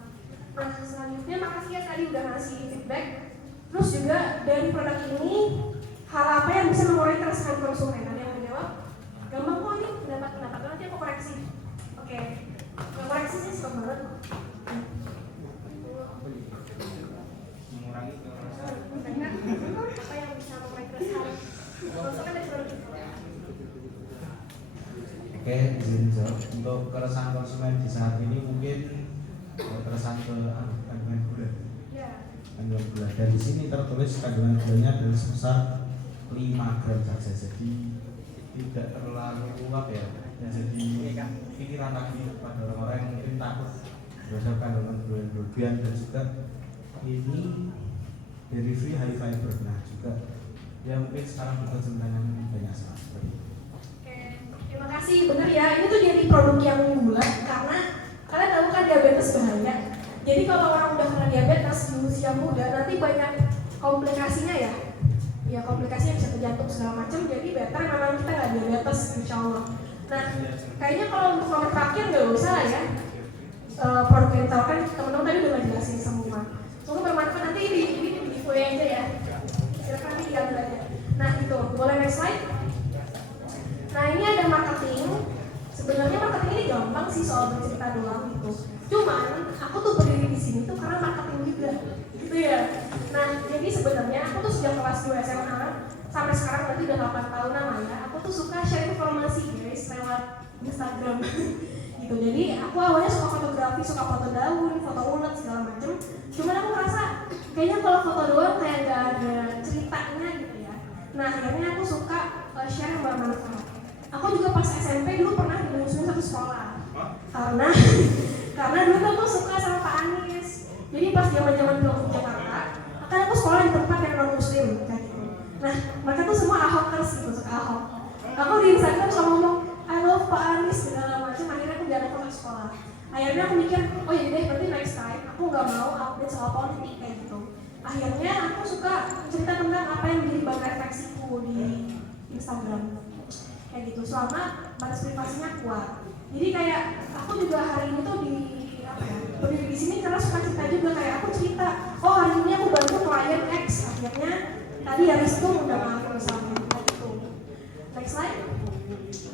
Nah selanjutnya makasih ya tadi udah ngasih feedback. Terus juga dari produk ini hal apa yang bisa mengurangi keresahan konsumen? Ada yang menjawab? Gampang kok ini pendapat nanti aku koreksi. Oke, koreksi sih suka banget. Mengurangi keresahan. Apa yang bisa mengurangi keresahan konsumen dari produk ini? Oke, izin jawab. Untuk keresahan konsumen di saat ini mungkin keresahan kandungan gula. Kandungan gula. Dan di sini tertulis kandungan gulanya adalah sebesar 5 gram saja. Jadi tidak terlalu kuat ya. Dan jadi pikiran lagi pada orang-orang yang mungkin takut terhadap kandungan gula yang berlebihan, dan juga ini dairy free high fiber. Nah juga ya mungkin sekarang juga sebenarnya banyak sekali. Terima kasih, benar ya, ini tuh jadi produk yang unggulan karena kalian tahu kan diabetes bahaya. Jadi kalau orang udah kena diabetes di usia muda nanti banyak komplikasinya ya. Ya komplikasinya bisa ke jantung segala macam. Jadi better memang kita nggak diabetes insya Allah. Nah kayaknya kalau untuk nomor terakhir nggak usah lah ya. Produk yang ditawarkan teman-teman tadi udah ngejelasin semua. Semoga bermanfaat, nanti ini di giveaway aja ya. Silakan nanti diambil aja. Nah itu boleh next slide. Nah ini ada marketing. Sebenarnya marketing ini gampang sih, soal bercerita doang gitu. Cuman aku tuh berdiri di sini tuh karena marketing juga, gitu ya. Nah jadi sebenarnya aku tuh sejak kelas 2 SMA sampai sekarang berarti udah 8 tahun namanya. Aku tuh suka share informasi guys lewat Instagram, gitu. Jadi aku awalnya suka fotografi, suka foto daun, foto ulet segala macem. Cuman aku merasa kayaknya kalau foto doang kayak nggak ada ceritanya gitu ya. Nah akhirnya aku suka share yang bermanfaat. Aku juga pas SMP dulu pernah dimusuhin satu sekolah karena dulu aku suka sama Pak Anies. Jadi pas zaman-zaman Pilgub Jakarta, kan aku sekolah di tempat yang non muslim kayak gitu. Nah mereka tuh semua Ahokers gitu, suka Ahok. Aku di Instagram selalu ngomong I love Pak Anies segala macam. Akhirnya aku diajak ke sekolah. Akhirnya aku mikir, oh ya deh berarti next time aku nggak mau update soal politik kayak gitu. Akhirnya aku suka cerita tentang apa yang menjadi bahan refleksiku di Instagram. Kayak gitu, selama batas privasinya kuat. Jadi kayak aku juga hari ini tuh berdiri di sini karena suka cerita juga, kayak aku cerita, oh hari ini aku bantu klien X, akhirnya tadi habis itu udah maaf misalnya gitu. Next slide.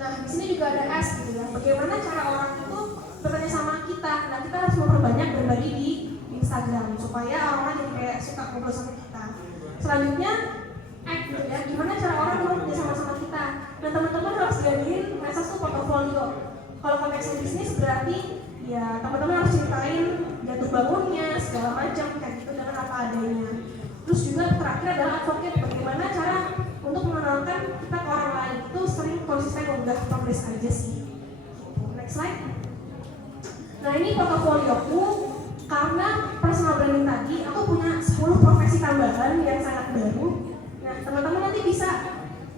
Nah di sini juga ada S gitu ya. Bagaimana cara orang itu bertanya sama kita? Nah kita harus memperbanyak berbagi di Instagram supaya orang jadi kayak suka ngobrol sama kita. Selanjutnya gitu ya, gimana cara orang mau kerja sama kita. Dan teman-teman harus jadiin medsos tuh portofolio. Kalau konteksnya bisnis berarti ya teman-teman harus ceritain jatuh bangunnya segala macam kayak gitu dengan apa adanya. Terus juga terakhir adalah advocate, bagaimana cara untuk mengenalkan kita ke orang lain. Itu sering konsisten unggah progres aja sih. Next slide. Nah ini portofolioku, karena personal branding tadi aku punya 10 profesi tambahan yang sangat baru.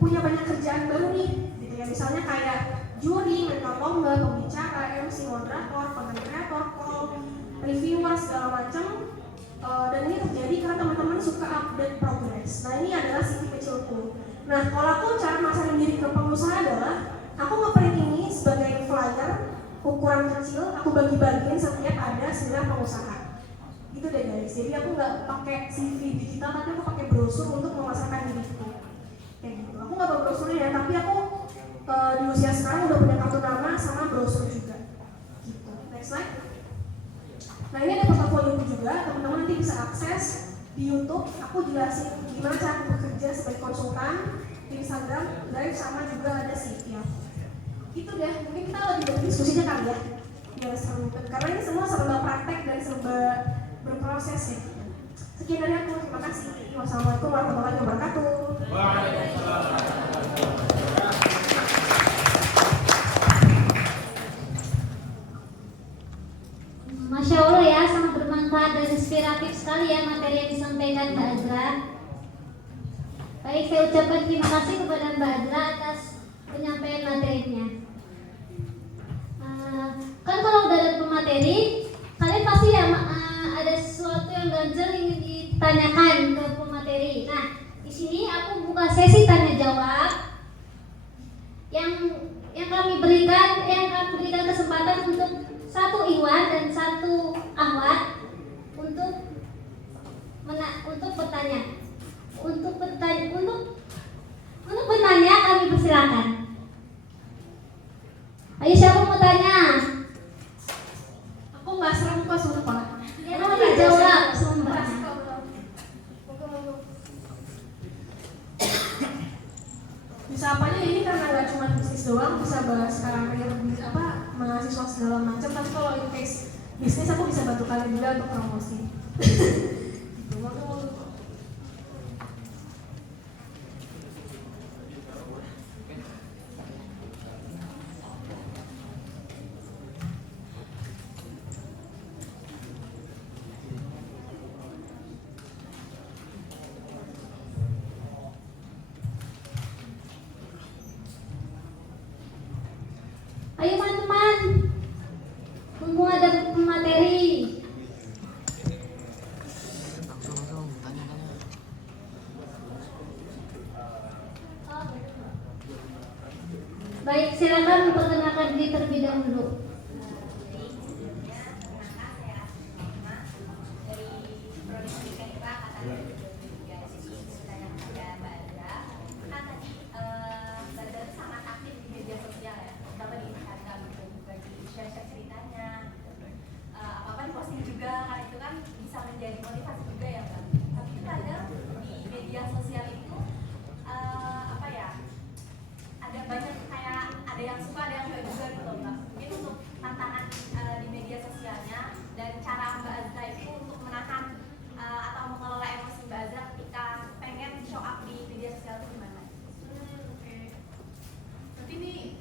punya banyak kerjaan baru nih gitu ya, misalnya kayak juri, mentor lomba, pembicara, MC, moderator, content creator, call, reviewer, segala macam. Dan ini terjadi karena teman-teman suka update progress. Nah ini adalah CV kecilku. Nah kalau aku cara masarin diri ke pengusaha adalah aku nge-print ini sebagai flyer ukuran kecil, aku bagi-bagiin setiap ada seminar pengusaha. Gitu deh guys. Jadi aku nggak pakai CV digital, tapi aku pakai brosur untuk memasarkan diriku. Kayak gitu. Aku nggak bawa brosurnya ya, tapi aku di usia sekarang udah punya kartu nama sama brosur juga. Gitu. Next slide. Nah ini ada portofolio juga, teman-teman nanti bisa akses di YouTube. Aku jelasin gimana cara aku bekerja sebagai konsultan di Instagram, Live, sama juga ada CV. Itu deh, mungkin kita lebih berdiskusinya kali ya. Biar seru, karena ini semua serba praktek dan serba berproses ya. Sekian dari aku, terima kasih. Wassalamualaikum warahmatullahi wabarakatuh. Masya Allah ya, sangat bermanfaat dan inspiratif sekali ya materi yang disampaikan Mbak Azra. Baik, saya ucapkan terima kasih kepada Mbak Azra atas penyampaian materinya. Kan kalau udah ada pemateri, kalian pasti ya ada sesuatu yang ganjel ingin ditanyakan ke pemateri. Nah, di sini aku buka sesi tanya jawab yang kami berikan kesempatan untuk satu Iwan dan satu Ahwat untuk bertanya. Untuk bertanya kami persilakan. Ayo siapa mau tanya? Aku nggak serem kok sumpah. Ya mau dijawab sumpah. Bisa apa aja ini karena nggak cuma bisnis doang, bisa bahas karir mahasiswa segala macam. Tapi kalau in case bisnis aku bisa bantu kalian juga untuk promosi. Gitu. Ayo teman-teman, mumpung ada pemateri. Baik, silakan memperkenalkan diri terlebih dahulu.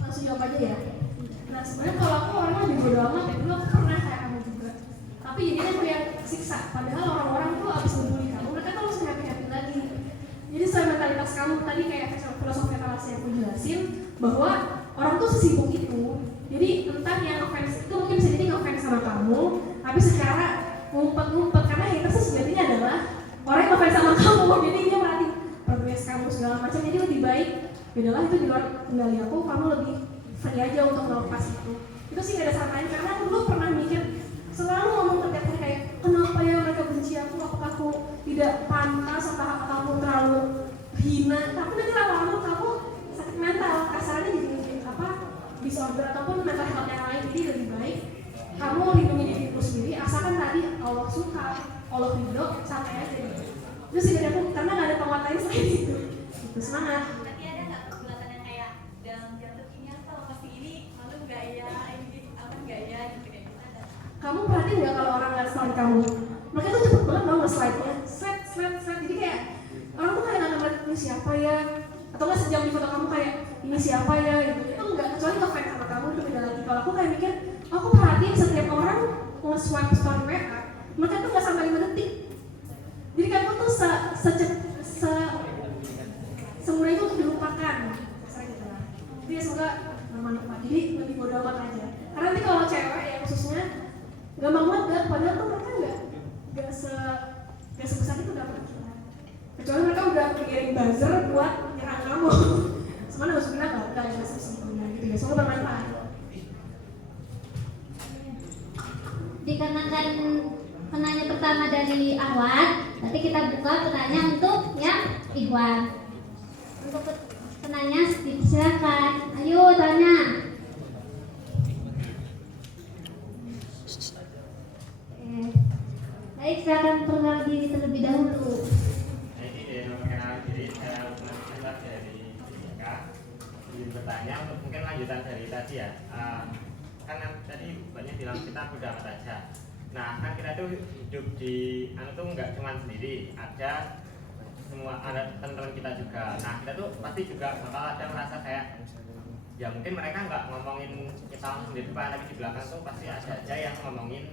Langsung jawab aja ya. Nah sebenarnya kalau aku orangnya lebih bodo amat ya, dulu aku pernah kayak kamu juga. Tapi jadinya aku yang siksa. Padahal orang-orang tuh abis ngebully kamu, mereka tuh langsung happy-happy lagi. Jadi sesuai mentalitas kamu tadi kayak filosofi etalase yang aku jelasin, bahwa orang tuh sesibuk itu. Jadi entah yang offense itu mungkin bisa jadi offense sama kamu, tapi secara ngumpet-ngumpet, karena haters sebenarnya adalah orang yang offense sama kamu. Jadi dia merhatiin progres kamu segala macam. Jadi lebih baik yaudahlah itu di luar kendali aku, kamu lebih free aja untuk melepas itu. Itu sih gak ada salahnya, karena aku dulu pernah mikir selalu ngomong terkait kayak kenapa ya mereka benci aku, apakah aku tidak pantas, apakah kamu terlalu hina. Tapi nanti lama-lama kamu sakit mental, kasarnya jadi disorder ataupun mental health yang lain. Jadi lebih baik kamu lindungi diriku sendiri, asalkan tadi Allah suka, Allah ridho, santai aja gitu. Itu sih dari aku, karena gak ada penguat lain selain itu. Itu semangat. Kamu perhatiin nggak kalau orang nggak slide kamu? Mereka tuh cepet banget mau nge-slide-nya, slide. Jadi kayak orang tuh kayak nggak ngeliat ini siapa ya, atau nggak sejam di foto kamu kayak ini siapa ya gitu. Itu nggak, kecuali ngefans sama kamu itu beda lagi. Kalau aku kayak mikir, aku perhatiin setiap orang nge-swipe story WA, mereka tuh nggak sampai 5 detik. Jadi kamu tuh semudah itu untuk dilupakan. enggak bermanfaat, jadi lebih bodo amat aja. Karena nanti kalau cewek ya khususnya gampang banget, padahal tuh mereka nggak sebesar itu dapat kita. Kecuali mereka udah pikirin buzzer buat nyerang kamu. Semuanya harus bilang nggak sebesar gitu ya, semua bermanfaat. Dikarenakan penanya pertama dari Ahwat, nanti kita buka pertanyaan untuk yang Ikhwan. Untuk penanya silakan, ayo tanya. Baik, silakan perkenalkan diri terlebih dahulu. Ini perkenalan diri, saya Ahmad dari BK. Ingin bertanya untuk mungkin lanjutan dari tadi ya. Kan tadi banyak bilang kita udah amat aja. Nah, kan kita tuh hidup di tuh nggak cuma sendiri, ada semua, ada teman-teman kita juga. Nah, kita tuh pasti juga bakal ada merasa kayak ya mungkin mereka nggak ngomongin kita langsung di depan, tapi di belakang tuh pasti ada aja yang ngomongin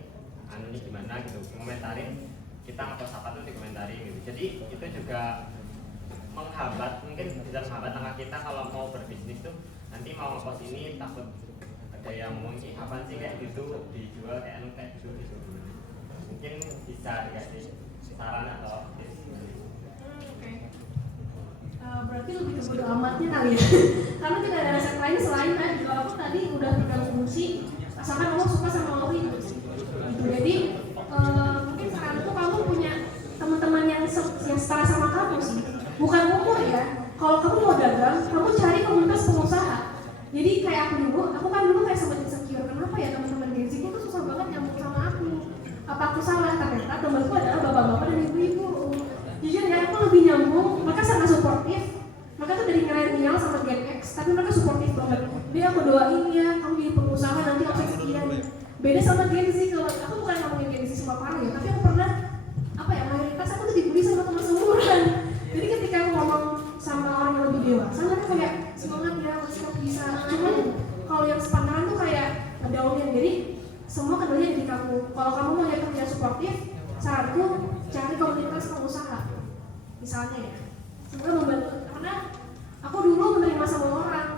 ini gimana gitu, komentarin kita ngepost apa tuh dikomentarin gitu. Jadi itu juga menghambat, mungkin bisa menghambat langkah kita kalau mau berbisnis tuh nanti mau ngepost ini takut ada yang ngomong sih apaan sih kayak gitu dijual kayak gitu gitu. Mungkin bisa dikasih saran atau tips. Berarti lebih ke bodo amatnya kali ya. Karena tidak ada resep lain selain tadi kalau aku tadi udah pegang fungsi asalkan kamu suka sama lo itu gitu. Jadi mungkin saranku kamu punya teman-teman yang setara sama kamu sih, bukan umur ya. Kalau kamu mau dagang, kamu cari komunitas pengusaha. Jadi kayak aku kan dulu kayak sempat insecure, kenapa ya teman-teman Gen Z itu susah banget nyambung sama aku. Apa aku salah? Ternyata temanku adalah bapak-bapak dan ibu-ibu. Jujur ya, aku lebih nyambung, mereka sangat suportif. Mereka tuh dari milenial sama Gen X, tapi mereka suportif banget. Dia aku doain ya, kamu jadi pengusaha nanti omset sekian. Beda sama Gen Z, kalau aku bukan ngomongin Gen Z semua parah ya, tapi aku pernah mayoritas aku tuh dibully sama teman seumuran. Jadi ketika aku ngomong sama orang yang lebih dewasa, mereka kayak semangat ya, masih kamu bisa. Cuman kalau yang sepantaran tuh kayak ngedaunin. Jadi semua kendalinya di kamu. Kalau kamu mau jadi kerja suportif, saranku cari komunitas pengusaha. Misalnya ya, semoga membantu. Karena aku dulu menerima sama orang,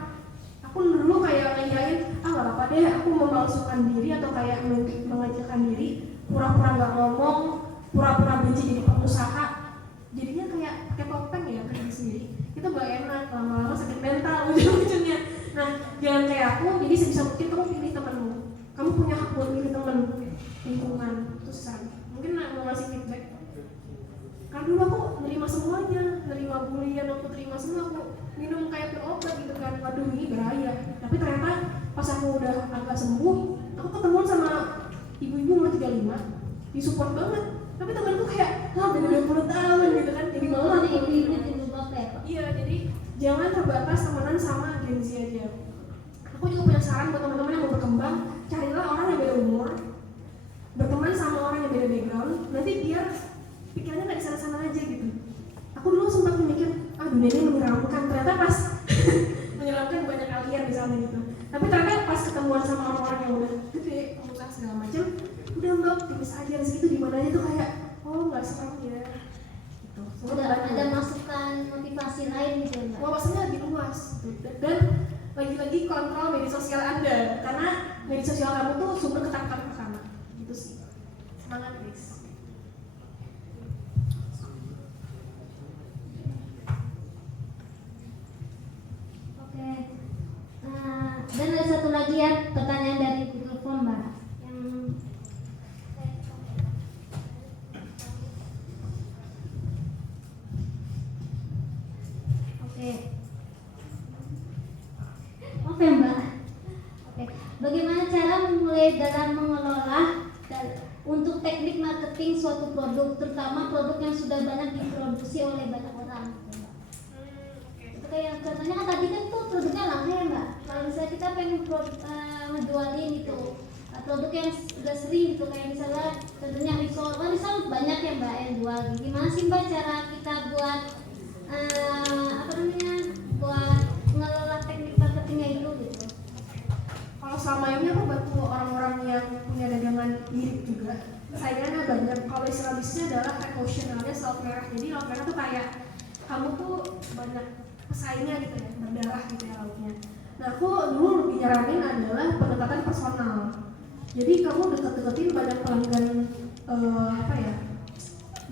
aku dulu kayak ngajain, nggak apa-apa deh, aku memalsukan diri atau kayak mengecilkan diri, pura-pura nggak ngomong, pura-pura benci jadi pengusaha, jadinya kayak pakai topeng ya ke diri sendiri. Itu gak enak, lama-lama sakit mental ujung-ujungnya. Nah, jangan kayak aku, jadi sebisa mungkin kamu pilih temanmu. Kamu punya hak buat pilih teman, lingkungan, terus mungkin mau ngasih feedback. Karena dulu aku nerima semuanya, nerima bulian, aku terima semua, aku minum kayak pil obat gitu kan, waduh ini bahaya. Tapi ternyata pas aku udah agak sembuh, aku ketemuan sama ibu-ibu umur 35, disupport banget. Tapi temanku kayak, beda 20 tahun gitu kan, jadi malah nih ibu-ibu ibu bapak ya Pak. Iya, jadi jangan terbatas temenan sama Gen Z aja. Aku juga punya saran buat teman-teman yang mau berkembang, carilah orang yang beda umur, berteman sama orang yang beda background, nanti biar pikirannya nggak di sana-sana aja gitu. Aku dulu sempat mikir, dunia ini menyeramkan, ternyata pas menyeramkan banyak kalian misalnya gitu. Tapi ternyata pas ketemuan sama orang-orang yang udah gede, pengusaha segala macam, udah mbak, tipis aja rezeki itu di mana aja tuh kayak, nggak seram ya. Gitu. Udah ada masukan motivasi lain gitu ya Mbak. Wawasannya lebih luas dan lagi-lagi kontrol media sosial Anda, karena media sosial kamu tuh sumber ketakutan pertama. Gitu sih. Semangat guys. Oke. Dan ada satu lagi ya pertanyaan dari Google Form Mbak. Oke Mbak. Oke. Bagaimana cara memulai dalam mengelola untuk teknik marketing suatu produk, terutama produk yang sudah banyak diproduksi oleh banyak orang? Itu kayak contohnya kan tadi kan tuh produknya langka ya Mbak. Kalau misalnya kita pengen ngejualin itu produk yang sudah sering gitu, kayak misalnya contohnya risol, risol banyak ya Mbak yang jual. Gimana sih Mbak cara kita buat buat mengelola teknik marketingnya itu gitu? Kalau selama ini aku bantu orang-orang yang punya dagangan mirip juga. Saingannya banyak. Kalau istilah bisnisnya adalah emosionalnya self merah. Jadi lauk merah tuh kayak kamu tuh banyak pesaingnya gitu ya, berdarah gitu ya lauknya. Nah aku dulu lebih nyaranin adalah pendekatan personal. Jadi kamu deket-deketin banyak pelanggan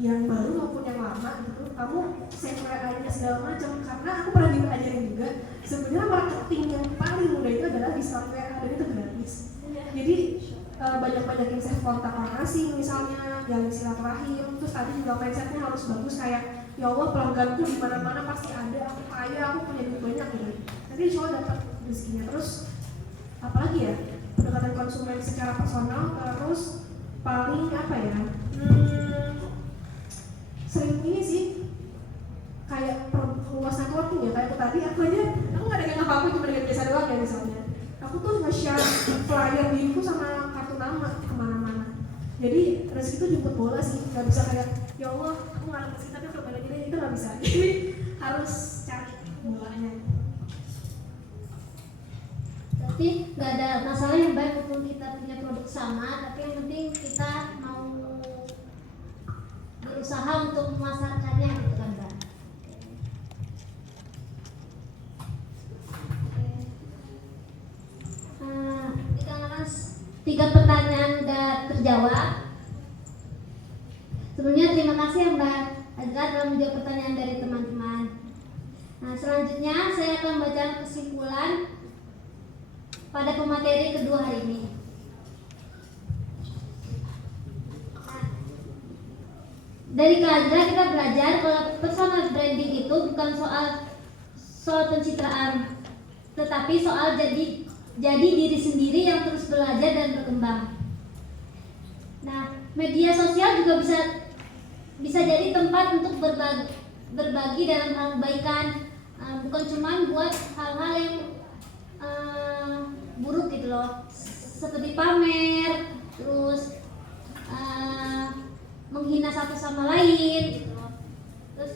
yang baru maupun yang lama gitu. Kamu save WA-nya segala macam, karena aku pernah diajarin juga sebenarnya marketing yang paling mudah itu adalah diskon WA dan itu gratis. Jadi banyak-banyakin save kontak orang asing misalnya, jalin silaturahim. Terus tadi juga mindsetnya harus bagus, kayak ya Allah pelangganku di mana-mana pasti ada, aku kaya, aku punya duit banyak gitu. Nanti insya Allah dapat rezekinya. Terus apalagi ya, pendekatan konsumen secara personal. Terus paling sering ini sih kayak luas networking ya, kayak tadi aku nggak ada apa-apa, cuma dengan biasa doang ya misalnya. Aku tuh nge-share flyer diriku sama kartu nama kemana-mana. Jadi rezeki itu jemput bola sih, nggak bisa kayak ya Allah aku nggak ada rezeki tapi aku balik aja, itu nggak bisa. Jadi harus cari bolanya. Berarti nggak ada masalah yang baik walaupun kita punya produk sama, tapi yang penting kita mau berusaha untuk memasarkannya gitu kan Mbak. Dikarenakan 3 pertanyaan udah terjawab. Sebelumnya terima kasih ya Mbak Azra telah menjawab pertanyaan dari teman-teman. Nah selanjutnya saya akan baca kesimpulan pada pemateri kedua hari ini. Dari Kak Azra kita belajar kalau personal branding itu bukan soal pencitraan, tetapi soal jadi diri sendiri yang terus belajar dan berkembang. Nah, media sosial juga bisa jadi tempat untuk berbagi dalam hal kebaikan, bukan cuma buat hal-hal yang buruk gitu loh, seperti pamer, terus menghina satu sama lain gitu loh. Terus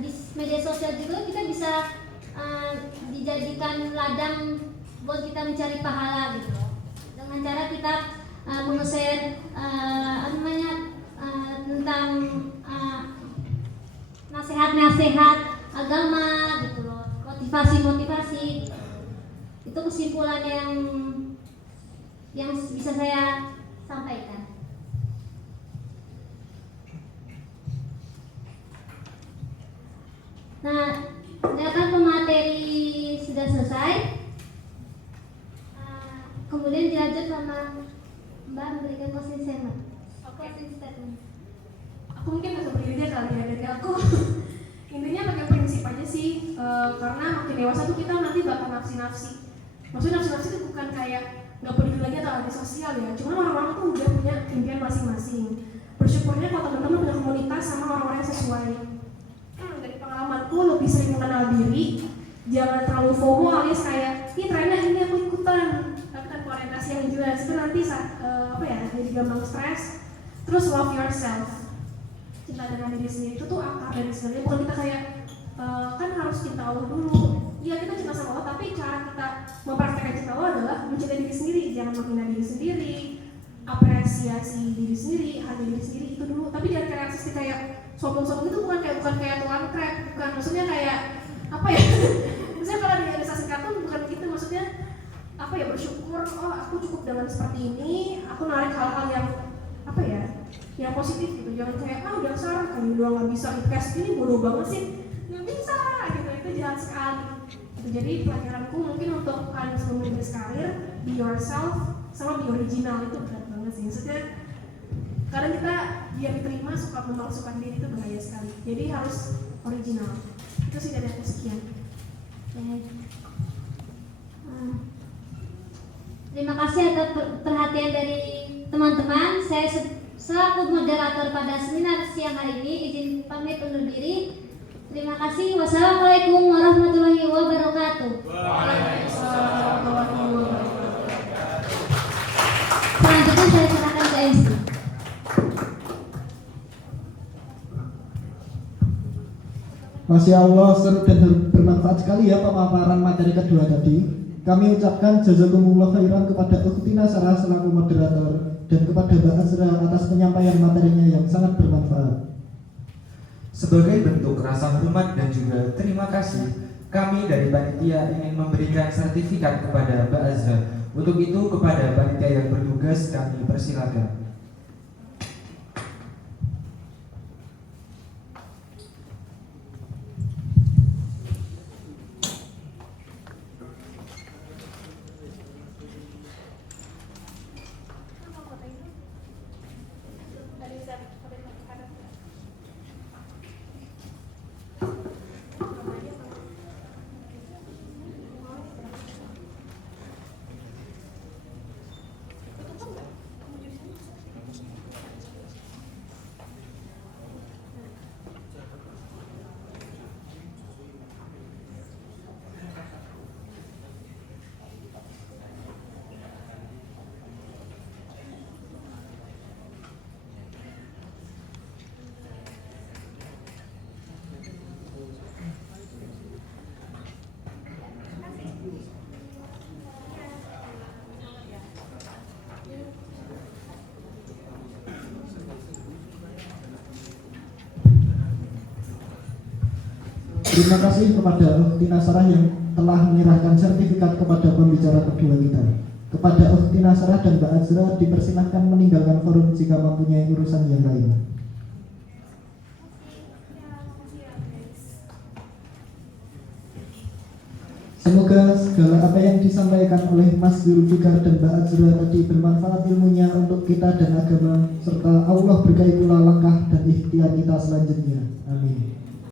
di media sosial juga kita bisa dijadikan ladang buat kita mencari pahala gitu loh, dengan cara kita meng-share tentang nasihat-nasihat agama gitu loh, motivasi. Itu kesimpulan yang bisa saya sampaikan. Nah, ternyata pemateri sudah selesai. Kemudian dilanjut sama Mbak memberikan closing statement. Aku mungkin bisa berdiri aja kali ya dari aku. Intinya pakai prinsip aja sih, karena makin dewasa tuh kita nanti bakal nafsi-nafsi. Maksudnya nafsi-nafsi itu bukan kayak nggak peduli lagi atau anti sosial ya. Cuma orang-orang tuh udah punya impian masing-masing. Bersyukurnya kalau teman-teman punya komunitas sama orang-orang yang sesuai. Dari pengalamanku lebih sering mengenal diri, jangan terlalu FOMO alias kayak ini trennya ini aku ikutan, tapi kan orientasi yang jelas itu nanti jadi gampang stres. Terus love yourself, cinta dengan diri sendiri itu tuh akar dari sebenarnya, bukan kita kayak kan harus cinta Allah dulu. Iya kita cinta sama Allah, tapi cara kita mempraktekkan cinta Allah adalah mencintai diri sendiri, jangan menghina diri sendiri, apresiasi diri sendiri, hargai diri sendiri itu dulu. Tapi jangan kayak kayak sombong-sombong itu bukan kayak tuan krep, bukan, maksudnya kayak maksudnya kalau di organisasi kartun bukan gitu, maksudnya bersyukur, oh aku cukup dengan seperti ini, aku narik hal-hal yang positif gitu. Jangan kayak dasar kamu doang nggak bisa IPS ini bodoh banget sih, nggak bisa gitu, itu jahat sekali gitu. Jadi pelajaranku mungkin untuk kalian sebelum memilih karir, be yourself sama be original itu berat banget sih. Maksudnya kadang kita biar diterima suka memalsukan diri itu bahaya sekali. Jadi harus original. Itu sih dari aku, sekian. Terima kasih atas perhatian dari teman-teman. Saya selaku moderator pada seminar siang hari ini izin pamit undur diri. Terima kasih. Wassalamualaikum warahmatullahi wabarakatuh. Waalaikumsalam warahmatullahi wabarakatuh. Selanjutnya saya serahkan ke MC. Masya Allah, seru dan bermanfaat sekali ya pemaparan materi kedua tadi. Kami ucapkan jazakumullah khairan kepada Ukhtina Sarah selaku moderator dan kepada Mbak Azra atas penyampaian materinya yang sangat bermanfaat. Sebagai bentuk rasa hormat dan juga terima kasih, Kami dari panitia ingin memberikan sertifikat kepada Mbak Azra. Untuk itu kepada panitia yang bertugas kami persilakan. Terima kasih kepada Ukhti Nasrah yang telah menyerahkan sertifikat kepada pembicara kedua kita. Kepada Ukhti Nasrah dan Mbak Azra dipersilahkan meninggalkan forum jika mempunyai urusan yang lain. Semoga segala apa yang disampaikan oleh Mas Zulfikar dan Mbak Azra tadi bermanfaat ilmunya untuk kita dan agama, serta Allah berkahi pula langkah dan ikhtiar kita selanjutnya. Amin.